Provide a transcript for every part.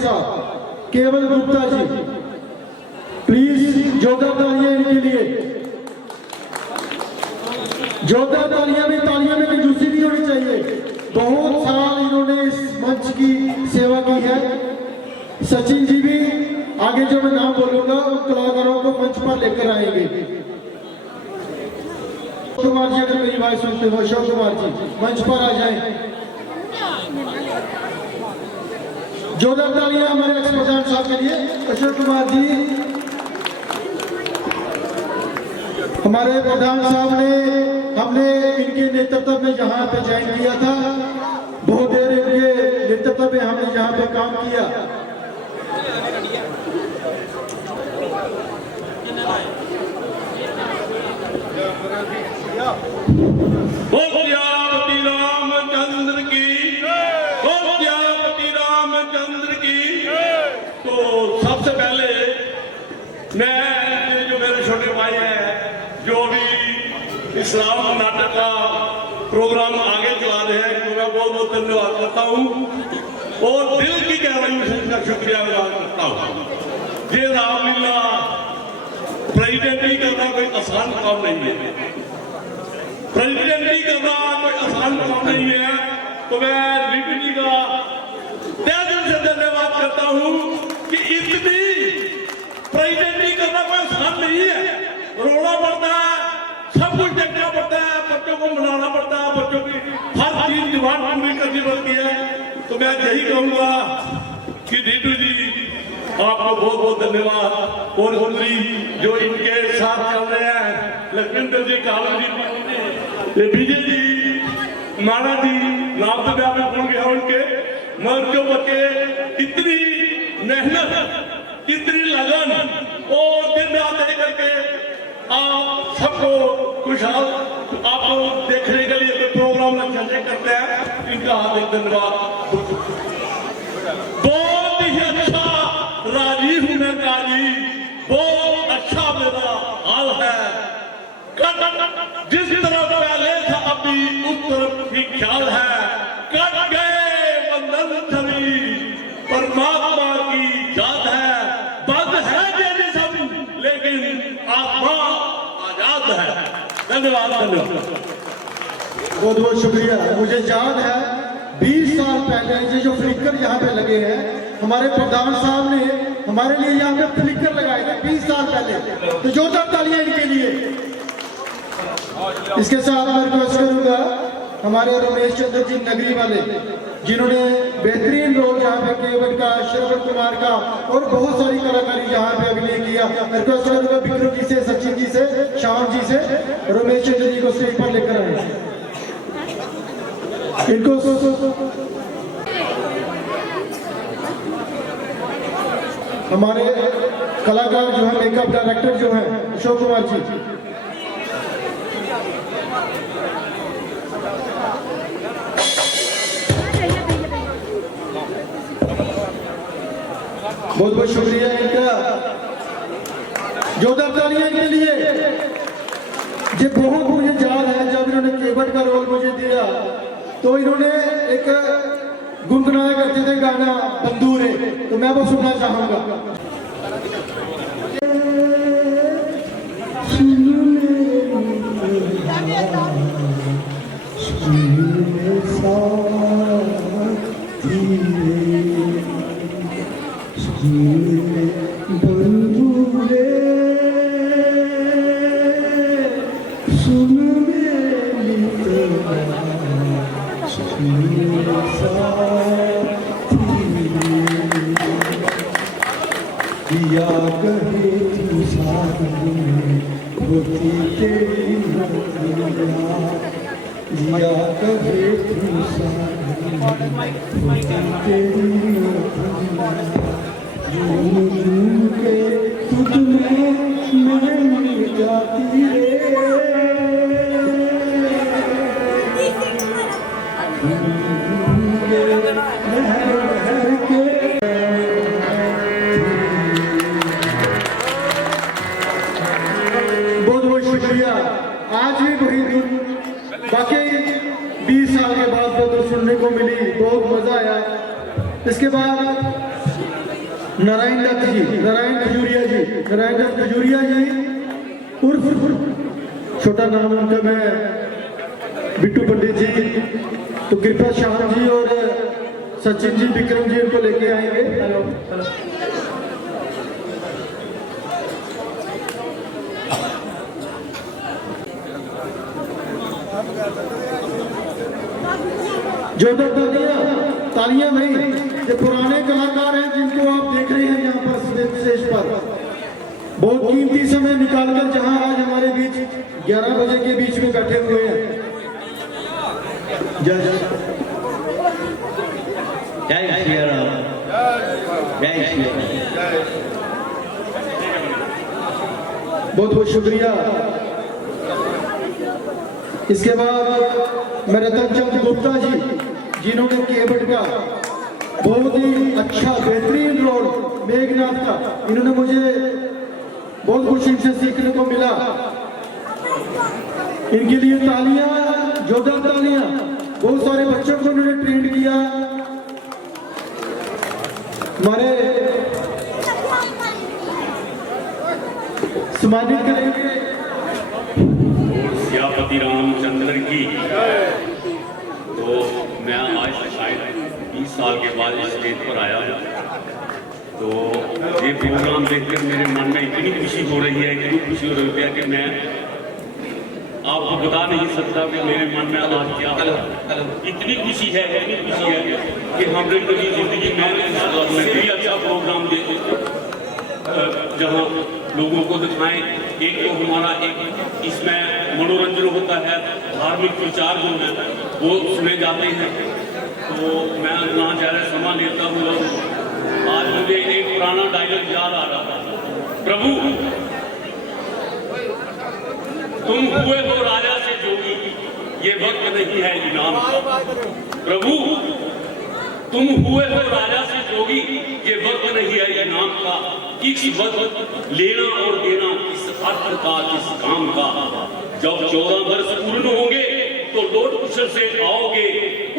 साहब, केवल गुप्ता जी, प्लीज जोरदार तालियां इनके लिए। जोरदार तालियां में कंजूसी नहीं होनी चाहिए। बहुत साल इन्होंने इस मंच की सेवा की है। सचिन जी भी आगे जो मैं नाम बोलूंगा उन कलाकारों को मंच पर लेकर आएंगे। कुमार जी, अगर मेरी बात सुनते हो, अशोक कुमार जी मंच पर आ जाएं। जोरदार तालियां हमारे एक्स प्रधान साहब के लिए। अशोक कुमार जी हमारे प्रधान साहब ने, हमने इनके नेतृत्व में यहाँ पे ज्वाइन किया था। बहुत देर इनके नेतृत्व में हमने यहाँ पे काम किया। रामचंद्र की, रामचंद्र की। तो सबसे पहले मैं, जो मेरे छोटे भाई हैं, जो भी इस्लाम नाटक का प्रोग्राम आगे चला रहे हैं, तो मैं बहुत बहुत धन्यवाद करता हूँ और दिल की गहराई से इनका शुक्रिया अदा करता हूँ। ये रामलीला प्रेसिडेंटी करना कोई आसान काम नहीं है। प्रेसिडेंटी करना कोई आसान काम नहीं है। तो मैं लीडर जी का तहे दिल से धन्यवाद करता हूँ कि इतनी प्रेसिडेंटी करना कोई आसान नहीं है। रोना पड़ता है, सब कुछ देखना पड़ता है, बच्चों को मनाना पड़ता है, बच्चों की हर चीज डिमांड पूरी करनी पड़ती है। तो मैं यही कहूँगा कि रीटू जी आपको बहुत बहुत धन्यवाद। और सुंदरी जो इनके साथ चल रहे हैं, लखविंदर जी, कालू जी, विजय जी, माना जी, नाम तो मैं भूल गया उनके, मगर जो बच्चे इतनी मेहनत, इतनी लगन और दिन रात एक करके आप सबको खुशहाल आपको देखने के लिए कोई प्रोग्राम अच्छा से करते हैं, इनका हार्दिक धन्यवाद। बहुत ही अच्छा राजी हूं मैं काजी, बहुत अच्छा मेरा हाल है। जिस तरह पहले था अभी उस तरफ ही ख्याल है। कट गए बंधन सभी, परमात्मा की याद है। बंद है जैसे सब, लेकिन आत्मा आजाद है। धन्यवाद, धन्यवाद, बहुत बहुत शुक्रिया। मुझे याद है 20 साल पहले ये जो फ्लिकर यहाँ पे लगे हैं, हमारे प्रधान साहब ने हमारे लिए यहाँ पे फ्लिकर लगाए थे 20 साल पहले। तो जोरदार तालियां इनके लिए। इसके साथ मैं रिक्वेस्ट करूंगा हमारे रमेश चंद्र जी नगरी वाले, जिन्होंने बेहतरीन रोल यहाँ पे केवट का, श्रवण कुमार का और बहुत सारी कलाकारी यहाँ पे अभिनय किया। रिक्वेस्ट करूंगा विक्रम जी से, सचिन जी से, श्याम जी से, रमेश चंद्र जी को स्टेज पर लेकर आए। इनको हमारे कलाकार जो है, मेकअप डायरेक्टर जो है अशोक कुमार जी, बहुत बहुत शुक्रिया इनका। जोरदार तालियां इनके लिए। ये बहुत मुझे याद है जब इन्होंने केवट का रोल मुझे दिया तो इन्होंने एक गुनगुनाया करते थे गाना बंदूरे, तो मैं वो सुनना चाहूंगा। दिया कहे तू साथी होती तेरी नदिया, दिया कहे तू साथी होती तेरी नदिया, झूम झूम के तुझ में मैं मिल जाती रे। आज भी वही दिन, बाकी 20 साल के बाद तो सुनने को मिली, बहुत मजा आया। इसके बाद नारायण दत्त जी, नारायण खजूरिया जी, नारायण दत्त खजूरिया जी उर्फ छोटा नाम उनका मैं बिट्टू पंडित जी, तो कृपा श्याम जी और सचिन जी, विक्रम जी उनको लेके आएंगे। हेलो जोरदार तालियां भाई। ये पुराने कलाकार हैं जिनको आप देख रहे हैं यहाँ पर स्टेज पर, बहुत कीमती समय निकालकर जहां आज हमारे बीच 11 बजे के बीच में बैठे हुए हैं। जय जय जय श्री राम, जय श्री राम। बहुत बहुत शुक्रिया। इसके बाद मैं रतन चंद गुप्ता जी, जिन्होंने केवट का बहुत ही अच्छा बेहतरीन रोल मेघनाथ का, इन्होंने मुझे बहुत कुछ इनसे सीखने को मिला। इनके लिए तालियां, जोरदार तालियां। बहुत सारे बच्चों को उन्होंने ट्रेंड किया। हमारे सम्मानित करेंगे सियापति रामचंद्र की। तो मैं आज शायद 20 साल के बाद इस स्टेज पर आया हूँ, तो ये प्रोग्राम देखकर मेरे मन में इतनी खुशी हो रही है, इतनी खुशी हो रही है कि मैं आपको बता नहीं सकता कि मेरे मन में आज क्या इतनी खुशी है कि हमने कभी जिंदगी में भी अच्छा प्रोग्राम दे जहाँ लोगों को दिखाएं। एक तो हमारा एक इसमें मनोरंजन होता है, धार्मिक प्रचार जो है वो सुने जाते हैं। तो मैं ना ज़्यादा समय लेता हूँ। आज मुझे एक पुराना डायलॉग याद आ रहा था, प्रभु तुम हुए हो राजा से जोगी, ये वक्त नहीं है इनाम का। प्रभु तुम हुए हो राजा से जोगी, ये वक्त नहीं है इनाम का। इस वक्त लेना और देना इस अर्थ का, इस काम का। जब 14 वर्ष पूर्ण होंगे तो लौट कुशल से आओगे,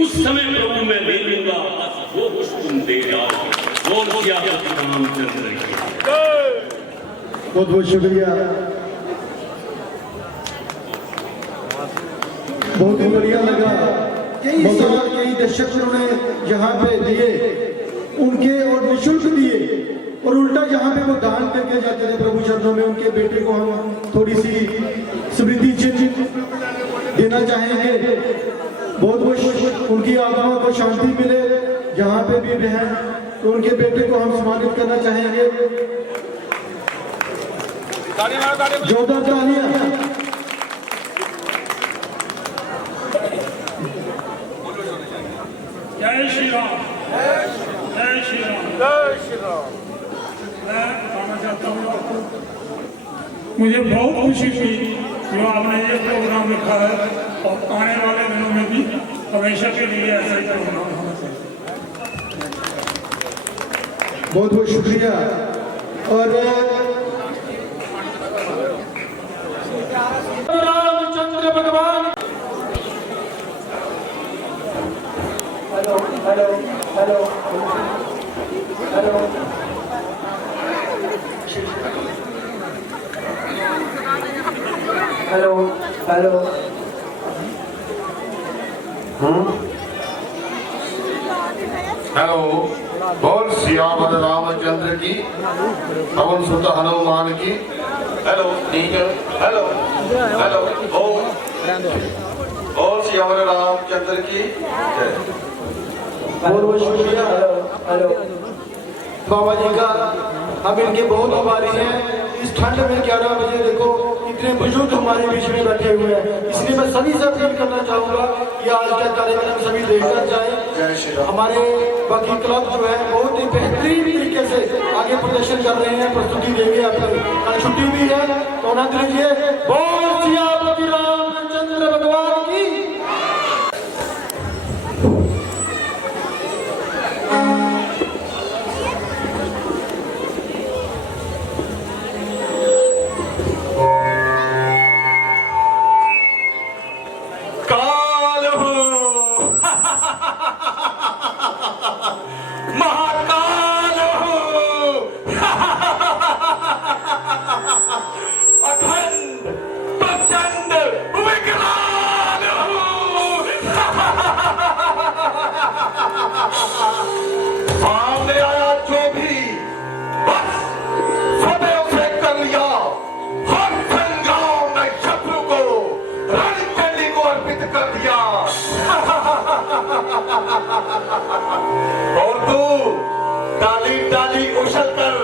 उस समय प्रभु मैं ले लूंगा, बस वो कुछ तुम दे जाओगे। बोल सियापति रामचंद्र की। बहुत बहुत शुक्रिया। बहुत ही बढ़िया लगा। कई साल कई दशक उन्होंने यहाँ पे दिए उनके, और निःशुल्क दिए, और उल्टा यहाँ पे वो दान करके जाते थे प्रभु चरणों में। उनके बेटे को हम थोड़ी सी समृद्धि चिन्ह देना चाहेंगे। बहुत बहुत उनकी आत्मा को शांति मिले, जहाँ पे भी रहें, तो उनके बेटे को हम सम्मानित करना चाहेंगे। जोरदार तालियां। जय श्री राम, जय श्री राम, जय श्री राम। मैं कहना चाहता हूँ आपको, मुझे बहुत खुशी हुई जो आपने ये प्रोग्राम लिखा है, और आने वाले दिनों में भी हमेशा के लिए ऐसा ही प्रोग्राम होना चाहिए। बहुत बहुत शुक्रिया। और रामचंद्र भगवान। Hello hello hello hello hello hello. Hello, बोल सियावर रामचंद्र की, पवन सुत हनुमान की। हेलो ठीक है। हेलो हेलो, बोल सियावर रामचंद्र की। बहुत बहुत शुक्रिया। हेलो बाबा जी का, हम इनके बहुत आभारी हैं। इस ठंड में 11 बजे देखो इतने बुजुर्ग हमारे बीच में बैठे हुए हैं, इसलिए मैं सभी से अपील करना चाहूंगा कि आज का कार्यक्रम सभी देखकर जाएं। हमारे बाकी क्लब जो है बहुत ही बेहतरीन तरीके से आगे प्रदर्शन कर रहे हैं, प्रस्तुति देंगे। आपको कल छुट्टी भी है, तो आनंद लीजिए। बोल सियापति रामचंद्र भगवान की। महाकाल हो, डाली उछल कर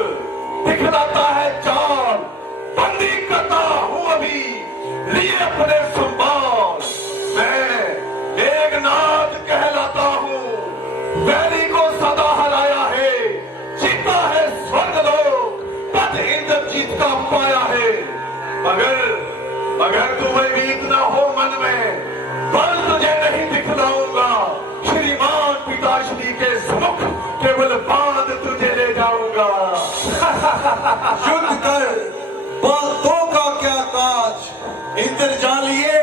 दिखलाता है चाल, बंदी करता हूँ अभी लिए अपने संभाल। मैं मेघनाद कहलाता हूँ, वैरी को सदा हराया है, जीता है स्वर्गलोक, पद इंद्रजीत का पाया है। मगर तुम्हें भी इतना हो मन में, बल तुझे नहीं दिखलाऊंगा, श्रीमान पिताश्री के सम्मुख केवल बांध तुझे ले जाऊंगा। युद्ध कर, बातों का क्या काज, इंद्रजालिए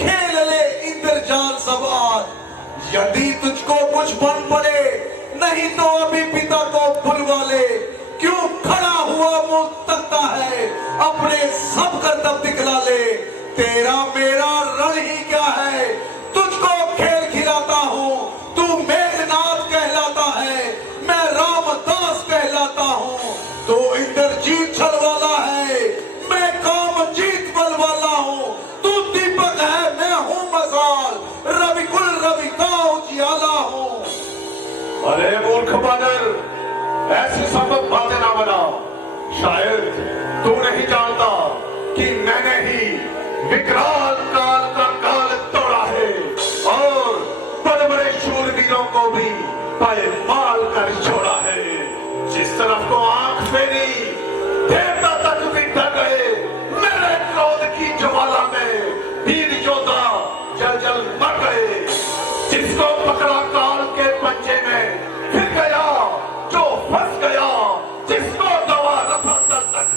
खेल ले इंद्रजाल सब आज। यदि तुझको कुछ बन पड़े, नहीं तो अभी पिता को बुलवा ले। क्यों खड़ा हुआ मुंह तकता है, अपने सब कर्तव्य दिखला ले। तेरा मेरा रण ही क्या है, तुझको खेल खिलाता हूँ। तू मेघनाद कहलाता है, मैं रामदास कहलाता हूँ। तो इंद्रजीत छल वाला है, मैं कामजीत बल वाला हूँ। तू दीपक है, मैं हूँ मसाल, रविकुल रवि का उजियाला हूँ। अरे मूर्ख बानर, ऐसी सब बातें ना बना। शायद तू नहीं जानता कि मैंने ही विकराल काल का काल तोड़ा है और बड़े बड़े शूरवीरों को भी पायमाल कर छोड़ा है। जिस तरफ को आंख फेरी, देवता तक भी डर गए। मेरे क्रोध की ज्वाला में वीर योद्धा जल जल मर गए। जिसको पकड़ा काल के पंजे में फिर गया जो फंस गया, जिसको दवा रफा तक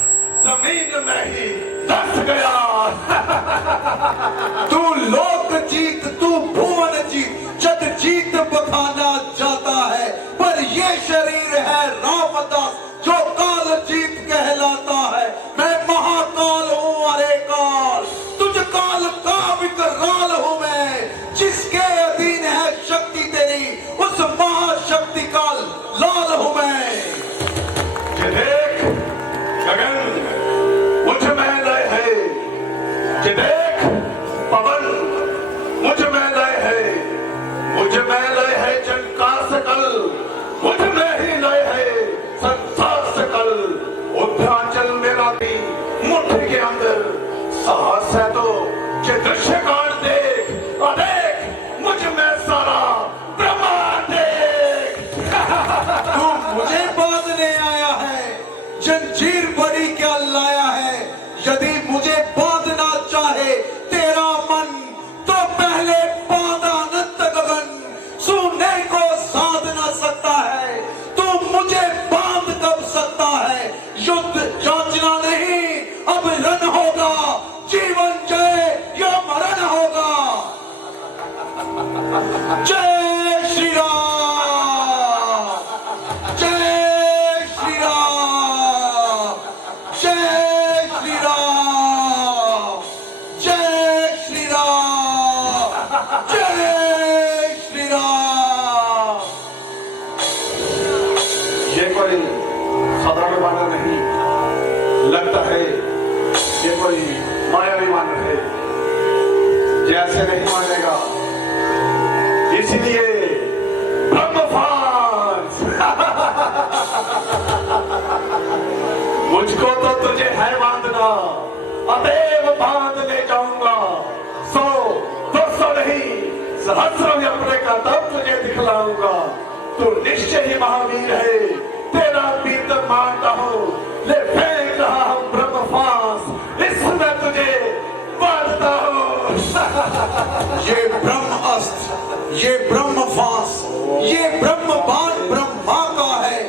जमीन में ही धस गया। तू लोक जीत, तू भुवन जीत, जग जीत बखाना जाता है। पर ये शरीर है रामदास, जो काल जीत कहलाता है। मैं महाकाल हूँ, अरे काल, तुझ काल का विकराल हूँ मैं। जिसके अधीन है शक्ति तेरी, उस महाशक्ति का लाल हूँ मैं। ये देख गगन मुझ में लय है, ये देख पवन मुझ में लय है, मुझ में लय है जन का सकल, मुझ में ही लय है संसार सकल। उद्याचल मेरा भी मुट्ठी के अंदर, साहस है तो ये दृश्य कांड देख, देख मुझ में सारा ब्रह्मांड देख। तू मुझे बांधने आया है, जंजीर बड़ी क्या लाया है। यदि मुझे बांधना चाहे तेरा मन, तो पहले बांधा अनंत गगन, सुनने को साध न सकता है। तू मुझे बांध कब सकता है, युद्ध जांचना नहीं, अब रण होगा, जीवन जय या मरण होगा। जय श्री राम, जय श्री राम, जय श्री राम, जय श्री राम, जय श्री राम। ये कोई साधारण मानव नहीं, लगता है ये कोई मायावी मानव है। जैसे नहीं मानेगा, इसलिए ब्रह्मफांस। मुझको तो तुझे है बांधना, अतएव बांध ले जाऊंगा। 100 200 नहीं, सहस्रों अपने का तब तुझे दिखलाऊंगा। तू निश्चय ही महावीर है, तेरा बीत मानता हूँ। ले फेंक रहा हूँ ब्रह्मफांस, इसमें तुझे बांधता हूँ। ये ब्रह्म अस्त्र, ये ब्रह्म फांस, ये ब्रह्म बाण ब्रह्मा का है।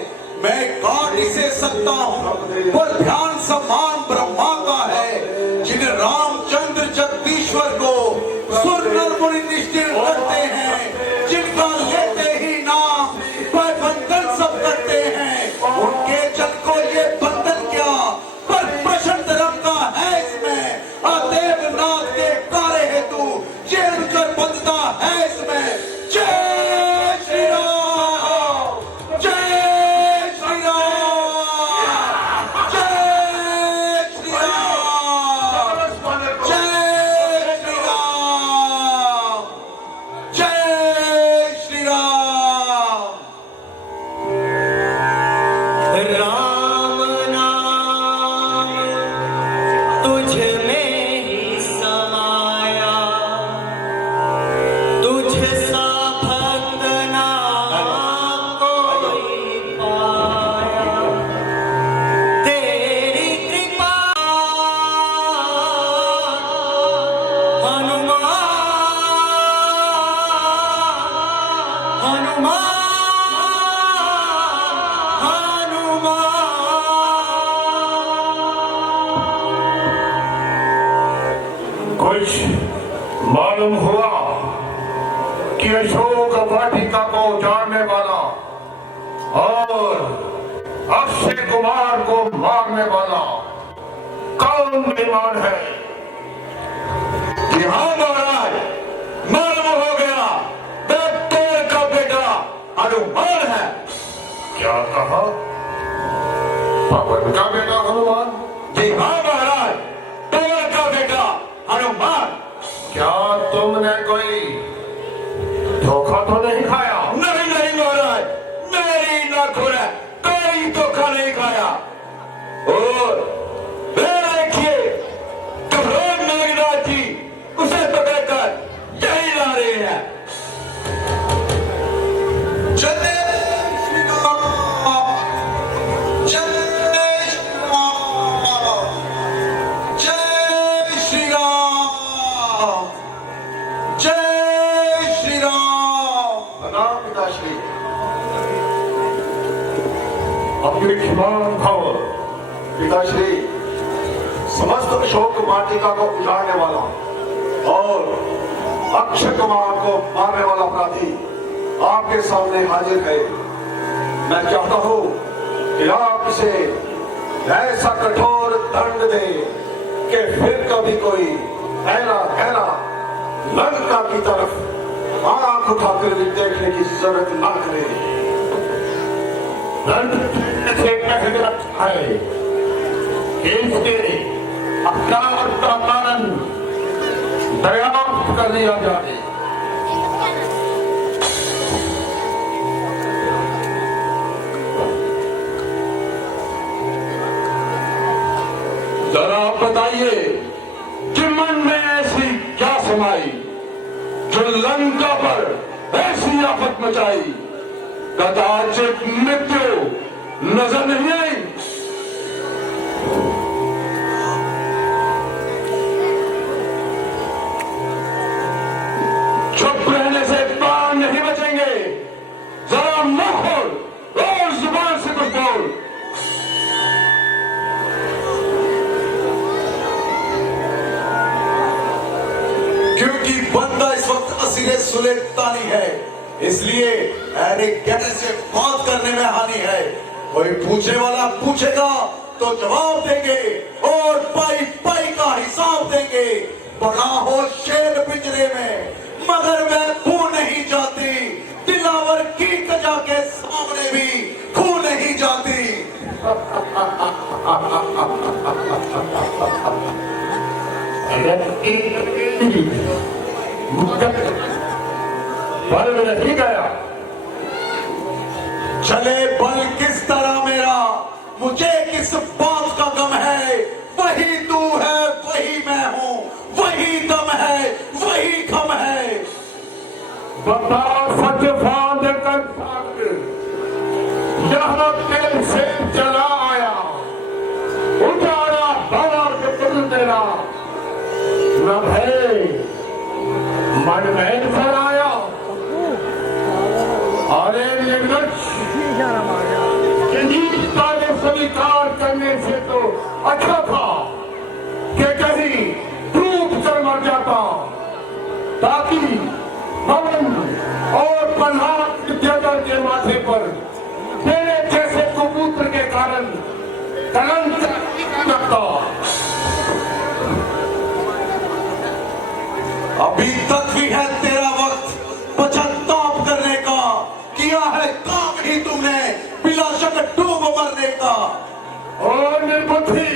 मैं काट इसे सकता हूँ, पर ध्यान सम्मान ब्रह्मा का है। जिन रामचंद्र जगदीश्वर को सुर नर मुनि निश्चय करते हैं, जिनका लेते ही नाम पर बंधन सब करते हैं, उनके जन को ये बंधन क्या, पर प्रश्न धर्म का है इसमें। अदेव नाथ के कार्य हेतु ये रुचर बंधता है इसमें। जय श्री राम, जय श्री राम, जय श्री राम, जय श्री राम, जय कुछ मालूम हुआ कि अशोक वाटिका को उजाड़ने वाला और अक्षय कुमार को मारने वाला कौन बेईमान है? जी हाँ महाराज, मालूम हो गया, वह तोर का बेटा हनुमान है। क्या कहा? पवन का बेटा हनुमान? जी हाँ महाराज, तोर का बेटा हनुमान। क्या तुमने कोई धोखा तो नहीं खाया? नहीं नहीं महाराज, मेरी नाखुन है, कोई धोखा नहीं खाया। और देखिए करोड़ नागराज जी उसे पकड़कर यही ला रहे हैं। जय श्री राम, जय श्री राम, जय श्री राम, जय श्री राम। प्रणाम पिताश्री। अग्निमान भव। पिताश्री, समस्त अशोक वाटिका को उजाड़ने वाला और अक्षय कुमार को मारने वाला अपराधी आपके सामने हाजिर है। मैं चाहता हूं कि आप इसे ऐसा कठोर दंड दें कि फिर कभी कोई ऐना ऐना लंका की तरफ आंख उठाकर भी देखने की जरूरत न करे। दंड से पहले है कि इसके अपराध का कारण दर्याप्त कर दिया जाए। जरा आप बताइए कि मन में ऐसी क्या समाई जो लंका पर ऐसी आफत मचाई? कदाचित मृत्यु नजर नहीं आई? चुप रहने से प्राण नहीं बचेंगे। जरा मुंह खोल और जुबान से कुछ बोल। क्योंकि बंदा इस वक्त असीरे सुलेखता नहीं है, इसलिए अरे कहने से बात करने में हानि है। कोई पूछने वाला पूछेगा तो जवाब देंगे और पाई पाई का हिसाब देंगे। बड़ा हो शेर पिंजरे में, मगर मैं खू नहीं जाती। दिलावर की कजा के सामने भी खू नहीं जाती। बल नहीं गया। चले बल किस तरह मेरा, मुझे किस बात का गम है। वही तू है, वही मैं हूँ, वही दम है, वही खम है। बता सच फांद कर यहाँ तेल से चला आया, उठाड़ा हवा के दिल तेरा न भय मन में सराया। अरे निर्लज, जीता ने स्वीकार करने से तो अच्छा था कि कहीं डूब कर मर जाता, ताकि पवन और प्रहलाद विद्याधर के माथे पर तेरे जैसे कुपुत्र के कारण कलंक लगता। अभी तक भी है तेरा वक्त पश्चाताप करने का। किया है काम ही तुमने बिला शक डूब मरने का। और निर्बुद्धि,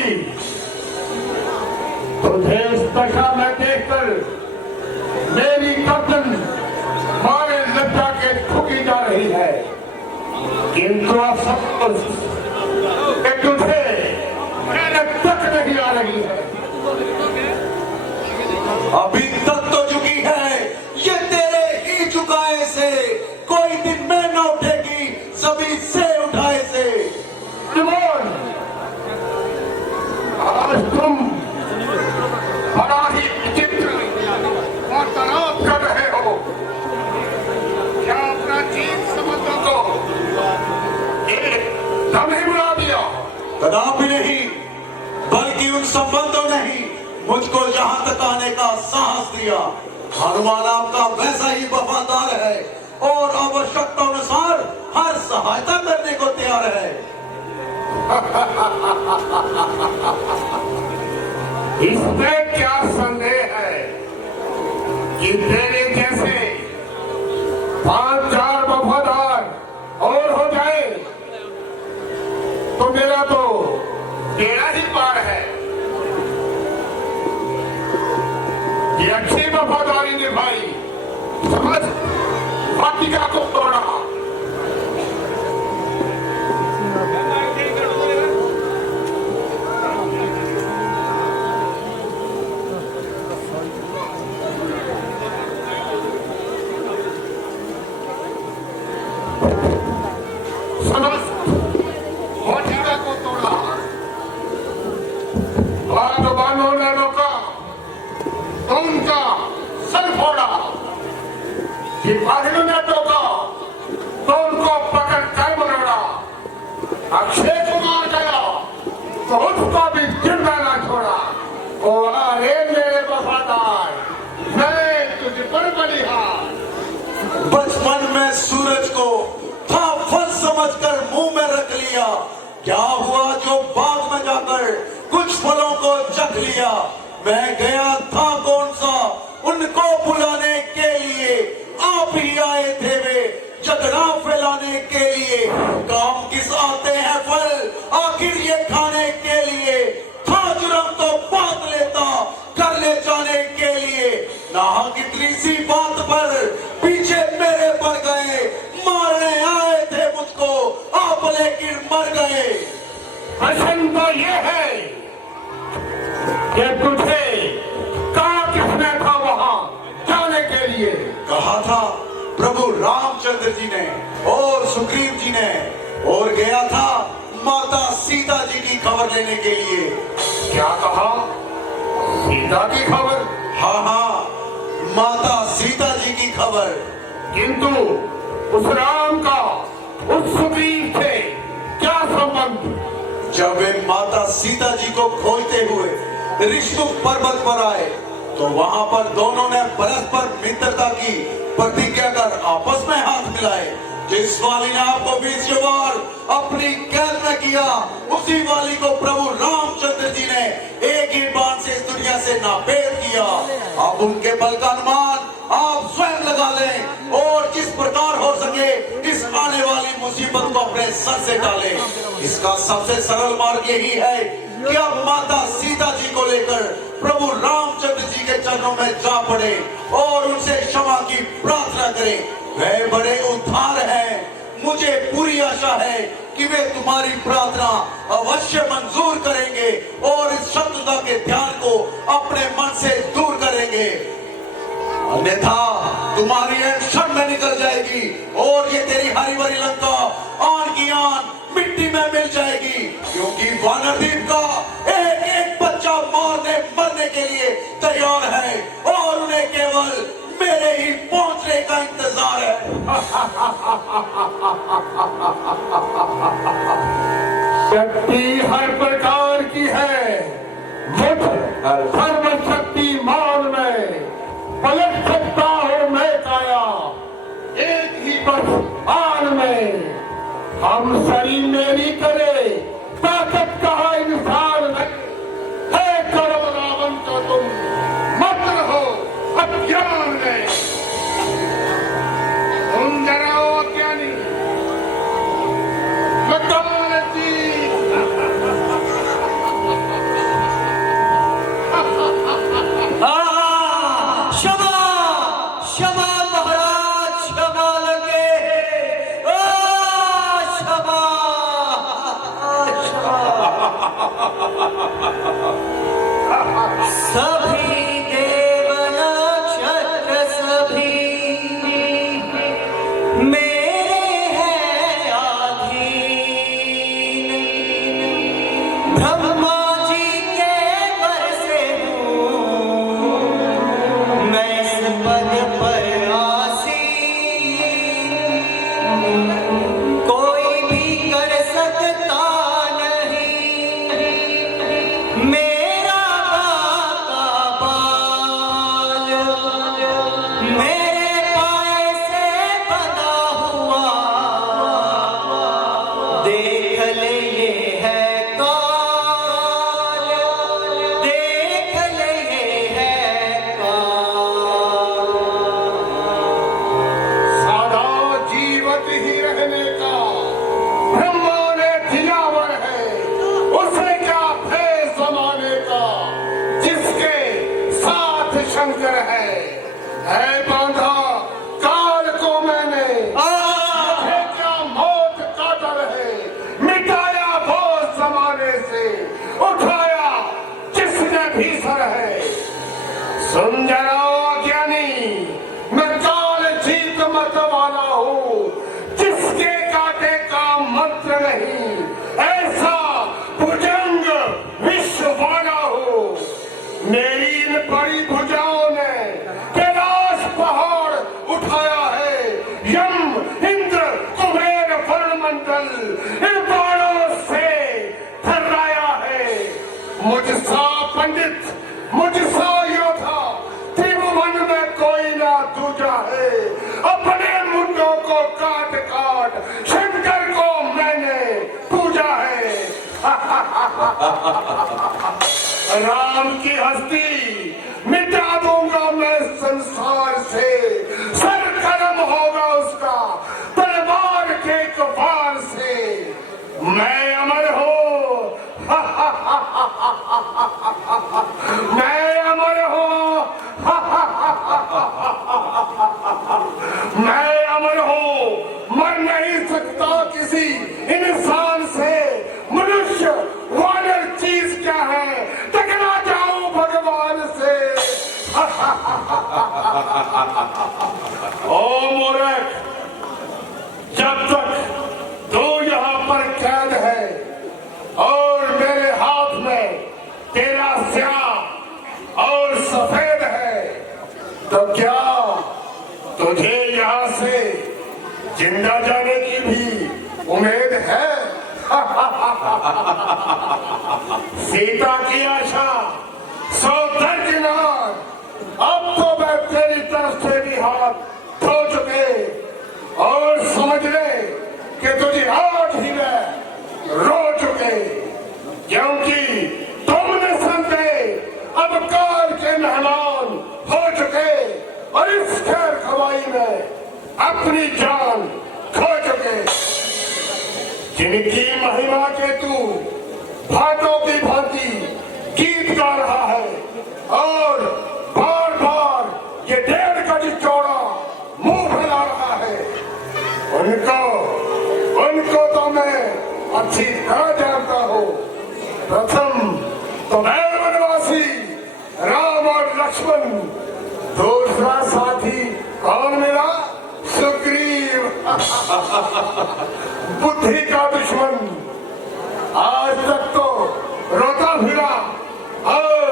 तुझे इस दशा में देखकर मेरी गर्दन मारे लज्जा के ठुकी जा रही है, किंतु अफसोस कि तुझे मेरे तक नहीं आ रही है। अभी तक तो झुकी है, ये तेरे ही झुकाए से। कोई दिन में न उठेगी जमीन से उठाए से। निमोन, आज तुम बड़ा ही विचित्र वार्तालाप कर रहे हो। क्या प्राचीन संबंधों को एकदम ही बुला दिया? कदापि नहीं, बल्कि उन संबंधों ने ही मुझको यहाँ तक आने का साहस दिया। हनुमान आपका वैसा ही वफादार है और आवश्यकता अनुसार हर सहायता करने को तैयार है। इसमें क्या संदेह है कि तेरे जैसे 5-4 वफादार और हो जाए तो मेरा तो बेड़ा ही पार है। ये अच्छी वफादारी निभाई, समझ, वाटिका को तोड़ा। बागबानों ने रोका तो उनका सर फोड़ा, सिपाहियों ने टोका तो उनको पकड़ कर मरोड़ा। अक्षय कुमार गया तो उसको भी जिंदा ना छोड़ा। ओ अरे मेरे वफादार, मैं तुझ पर बलिहार। बचपन में सूरज को था फल समझकर मुंह में रख लिया। क्या हुआ जो बाग में जाकर कुछ फलों को चख लिया। मैं गया था कौन सा उनको बुलाने के लिए, आप ही आए थे वे झगड़ा फैलाने के लिए। काम किस आते हैं फल आखिर ये खाने के लिए। था जुर्म तो बात लेता कर ले जाने के लिए। ना कितनी सी बात पर पीछे मेरे पड़ गए। मारने आए थे मुझको आप लेकिन मर गए। प्रश्न तो ये है कि तुझे कहा किसने था वहां जाने के लिए? कहा था प्रभु रामचंद्र जी ने और सुग्रीव जी ने, और गया था माता सीता जी की खबर लेने के लिए। क्या कहा? सीता की खबर? हाँ हाँ, माता सीता जी की खबर। किंतु उस राम का उस सुग्रीव से क्या संबंध? जब वे माता सीता जी को खोजते हुए ऋषिमुख पर्वत पर आए तो वहां पर दोनों ने परस्पर मित्रता की प्रतिज्ञा कर आपस में हाथ मिलाए। जिस वाली ने आपको 20 बार अपनी कैद में किया, उसी वाली को प्रभु रामचंद्र जी ने एक ही बाण से इस दुनिया से नापेद किया। अब उनके बल का अनुमान आप स्वयं लगा लें और जिस प्रकार हो सके इस आने वाली मुसीबत को अपने सर से डालें। इसका सबसे सरल मार्ग यही है कि आप माता सीता जी को लेकर प्रभु रामचंद्र जी के चरणों में जा पड़े और उनसे क्षमा की प्रार्थना करें। वे बड़े उद्धार हैं। मुझे पूरी आशा है कि वे तुम्हारी प्रार्थना अवश्य मंजूर करेंगे और इस शत्रुता के ध्यान को अपने मन से दूर करेंगे। अन्यथा तुम्हारी एक क्षण में निकल जाएगी और ये तेरी हरी भरी लंका आन की आन मिट्टी में मिल जाएगी। क्योंकि वानरद्वीप का एक एक बच्चा मारने मरने के लिए तैयार है और उन्हें केवल मेरे ही पहुंचने का इंतजार है। शक्ति हर प्रकार की है, मुझ सर्वशक्तिमान में पलट सकता हूँ मैं काया एक ही बस आन में। हम शरीर मेरी करे ताकत कहा इंसान है। करो रावण का तुम मत रहो अज्ञान में। तुम जरा हो अज्ञानी राम की हस्ती मिटा दूंगा मैं संसार से, सर कलम होगा उसका तलवार के कपाल से। मैं अमर हूँ, मैं अमर हूँ, मैं अमर हूँ, मर नहीं सकता किसी इंसान से। मनुष्य वानर चीज क्या है, टकरा जाऊं भगवान से। ओ मूर्ख, जब तक तू यहाँ पर कैद है और मेरे हाथ में तेरा स्याह और सफेद है, तो क्या तुझे यहाँ से जिंदा जाने की भी उम्मीद है? सीता की आशा सो दरकिनार, अब तो मैं तेरी तरफ से भी हाथ धो चुके, और समझ ले कि तुझे आज ही में रो चुके, क्योंकि तुमने संते अब काल के मेहमान हो चुके और इस खैर खवाई में अपनी जान खो चुके। जिनकी महिमा के तू भाटों की भांति गीत गा रहा है और बार बार ये 1.5 गज चौड़ा मुंह फैला रहा है, उनको तो मैं अच्छी तरह जानता हूँ। प्रथम तो मैं वनवासी राम और लक्ष्मण, दूसरा साथी कौन मेरा? सुग्रीव, बुद्धि का दुश्मन, आज तक तो रोता फिरा और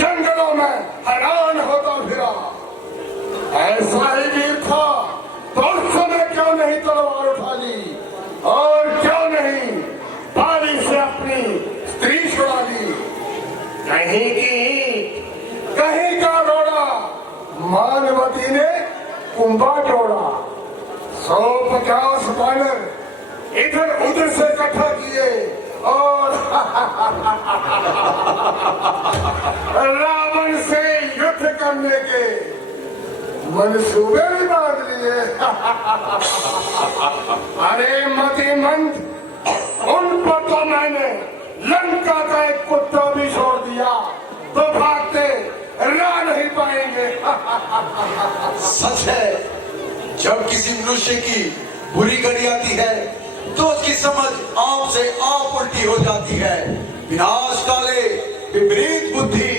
जंगलों में हैरान होता फिरा। ऐसा ही वीर था तो उस समय क्यों नहीं तलवार उठा ली, और क्यों नहीं बाली से अपनी स्त्री छुड़ा ली? कहीं की कहीं का रोड़ा मानवती ने कुंभा जोड़ा। 150 बानर इधर उधर से इकट्ठा किए और रावण से युद्ध करने के मंसूबे भी बांध लिए। अरे मतिमंद, उन पर तो मैंने लंका का एक कुत्ता भी छोड़ दिया तो भागते रह नहीं पाएंगे। सच है, जब किसी मनुष्य की बुरी घड़ी आती है तो उसकी समझ आप से आप उल्टी हो जाती है। विनाश काले विपरीत बुद्धि।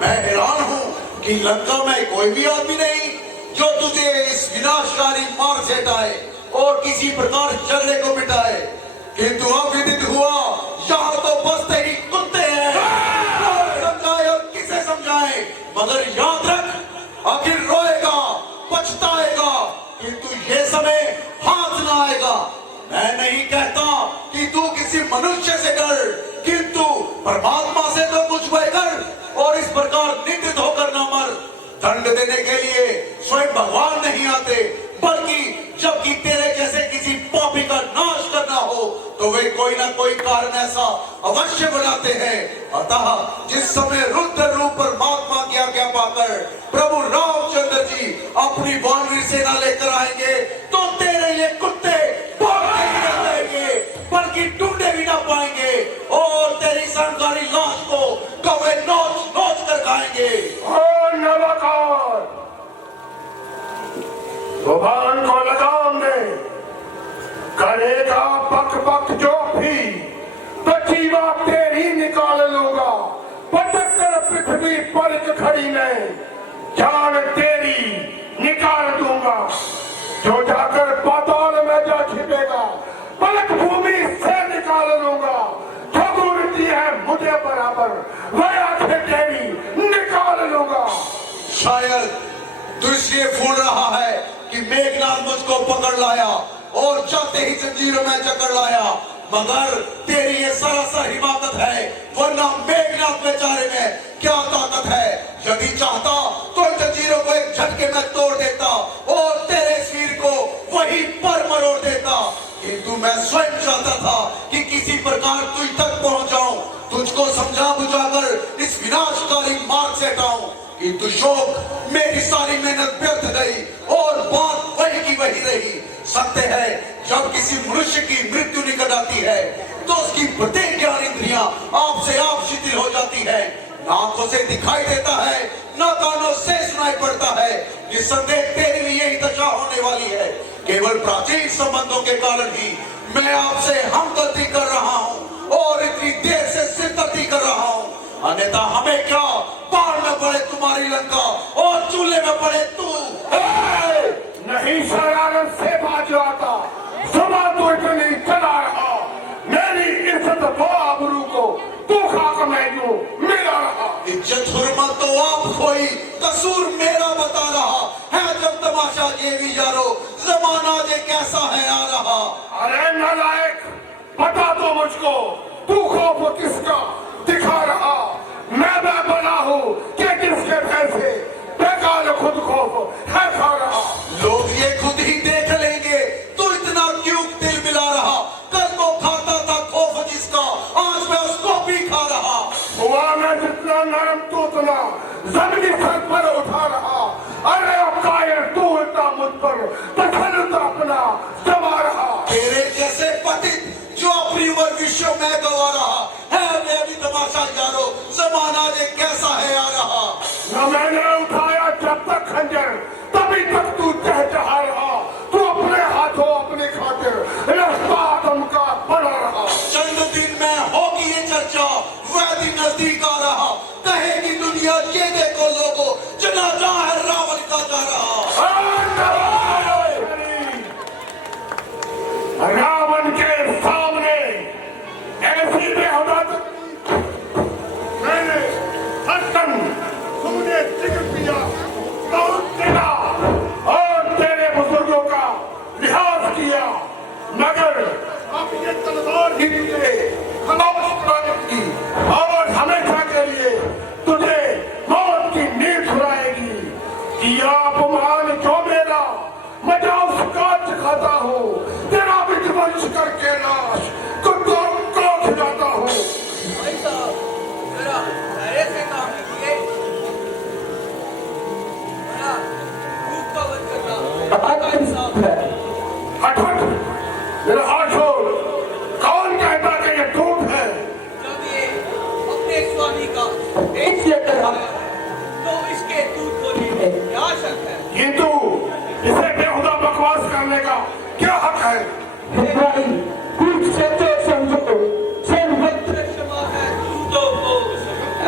मैं हैरान हूँ कि लंका में कोई भी आदमी नहीं जो तुझे इस विनाशकारी मार्ग से हटाए और किसी प्रकार झगड़े को मिटाए, किंतु अब विदित हुआ यहाँ तो बसते ही कुत्ते हैं। कौन समझाए और किसे समझाए, मगर याद रख, आखिर रोएगा पछताएगा, किंतु ये समय हाथ न आएगा। मैं नहीं कहता कि तू किसी मनुष्य से डर, किंतु परमात्मा से तो कुछ भय कर और इस प्रकार निंदित होकर न मर। दंड देने के लिए स्वयं भगवान नहीं आते, बल्कि जबकि तेरे जैसे किसी पापी का नाश करना हो तो वे कोई ना कोई कारण ऐसा अवश्य बनाते हैं। अतः जिस समय रुद्र रूप परमात्मा की आज्ञा पाकर प्रभु रामचंद्र जी अपनी वानरी सेना लेकर आएंगे तो तेरे ये कुत्ते भौंकते ही रह जाएंगे, बल्कि ढूंढे भी ना पाएंगे और तेरी संगारी लाश को कौवे नोच नोच कर खाएंगे। और नवाकार भगवान को लगाम दे, करेगा पक पक जो भी तो जीवा तेरी निकाल लूंगा। पटक कर पृथ्वी पर खड़ी में जान तेरी निकाल दूंगा। जो जाकर पाताल में जा छिपेगा पलक भूमि से निकाल लूंगा। जो ढूंढती है मुझे बराबर वह आंखें तेरी निकाल लूंगा। शायद तू इसलिए फूल रहा है कि मेघनाथ मुझको पकड़ लाया और जाते ही जंजीरों में जकड़ लाया, मगर तेरी ये सरासर हिमाकत है, वरना मेघनाथ बेचारे में क्या ताकत है। यदि चाहता तो जंजीरों को एक झटके में तोड़ देता और तेरे सिर को वहीं पर मरोड़ देता, किंतु मैं स्वयं चाहता था कि किसी प्रकार तुझ तक किंतु शोक मेरी सारी मेहनत व्यर्थ गई और बात वही की वही रही। सत्य है, जब किसी मनुष्य की मृत्यु निकट आती है तो उसकी प्रत्येक ज्ञान इंद्रियां आपसे आप शिथिल हो जाती है। ना आंखों से दिखाई देता है, ना कानों से सुनाई पड़ता है। निस्संदेह तेरी भी यही दशा होने वाली है। केवल प्राचीन संबंधों के कारण ही मैं आपसे हमदर्दी कर रहा हूँ और इतनी देर से सिरदर्दी कर रहा हूँ। अन्यथा हमें क्या, बाढ़ में पड़े तुम्हारी लंका और चूल्हे में पड़े तू। नहीं शरारत से बाज आता, सुबह तो इतनी चला रहा, मेरी इज्जत वो आबरू को तू खाक में जो मिला रहा। इज्जत हुर्मत तो आप खोई, कसूर मेरा बता रहा है। जब तमाशा ये भी यारो, जमाना जे कैसा है आ रहा। अरे नालायक, बता तो मुझको, तू खौफ किसका दिखा रहा? मैं बना हूँ कि किसके भय से बेकार खुद खौफ है खा रहा। लोग ये खुद ही देख लेंगे, तू इतना क्यों दिल मिला रहा? कल को खाता था खौफ जिसका, आज मैं उसको भी खा रहा। हुआ मैं जितना नरम तू उतना जमीनी सर पर उठा रहा। अरे अब कायर तू इतना मुझ पर तसल्लुत अपना जमा रहा। तेरे जैसे पतित जो अपनी उम्र विश्व में गवा रहा है, मैं भी तमाशा यारो, जमाना जे कैसा है आ रहा। न मैंने उठाया जब तक खंजर, तभी तक तू चहचहा रहा। तू अपने हाथों अपनी खातिर रास्ता आदम का बना रहा। चंद दिन में होगी ये चर्चा, वह दिन नजदीक आ रहा। कहेगी दुनिया ये देखो लोगों, जनाजा है रावण का जा रहा। रावण के सामने ऐसी बेहुदा मैंने हसन तुमने जिक्र किया, बहुत तेरा और तेरे बुजुर्गों का लिहाज किया, मगर अब ये तलवार ही तुझे खामोश कराएगी और हमेशा के लिए तुझे मौत की नींद सुनाएगी। किया अपमान जो मेरा, मजा उसका खाता हूँ। तेरा विध्वंस करके लाश कुत्तों को खिलाता हूँ। हट हट, मेरा हाथ छोड़। कौन कहता कि ये झूठ है? जब ये अपने स्वामी का एक तो इसके दूध होने में क्या शक है? किंतु इसे बेहुदा बकवास करने का क्या हक है? कुछ सत्य समझो, क्षमा है दूतों को।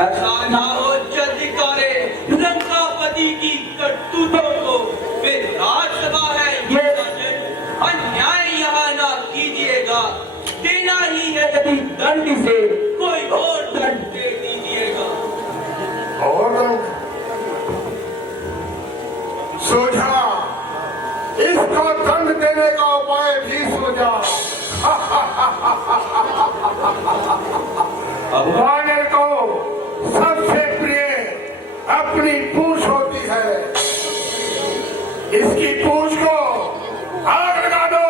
ऐसा ना हो जदिकारे लंकापति की करतूतों को। फिर राजसभा है ये अन्याय यहाँ ना कीजिएगा। देना ही है यदि दंड से, कोई और दंड दे दीजिएगा। और सोचा इसको दंड देने का उपाय भी सोचा। वानर को सबसे प्रिय अपनी पूंछ होती है। इसकी पूंछ को आग लगा दो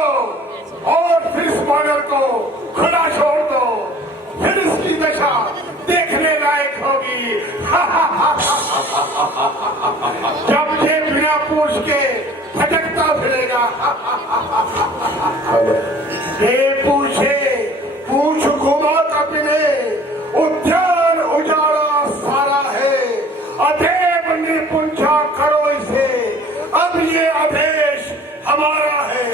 और फिर इस वानर को खुला छोड़ दो, फिर इसकी दशा देखने लायक होगी। जब ये बिना पूछ के भटकता फिरेगा। पूछे पूछ घुमा कपिने, उद्यान उजाड़ा सारा है। अधेब निपुंजा करो इसे, अब ये आदेश हमारा है।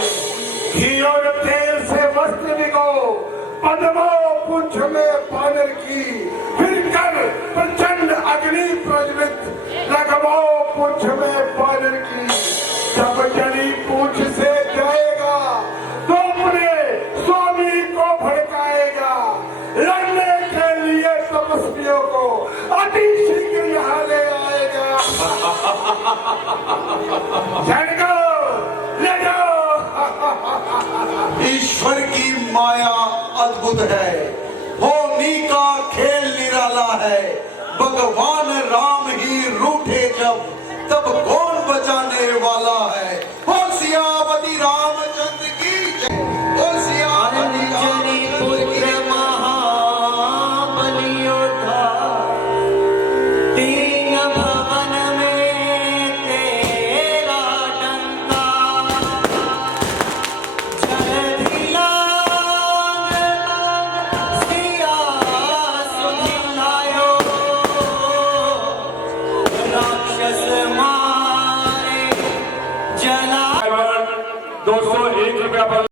घी और तेल से वस्त्र भिगो, पद्मो पुंछ में बानर की, फिर कर प्रचंड अग्नि प्रज्वलित लगवाओ पुंछ में बानर की। जब जली पूंछ से जाएगा तो अपने स्वामी को भड़काएगा। लड़ने के लिए तपस्वियों को अति शीघ्र यहाँ ले आएगा। ले जाओ। ईश्वर की माया अद्भुत है, होनी का खेल निराला है। भगवान राम ही रूठे जब, तब कौन बचाने वाला है?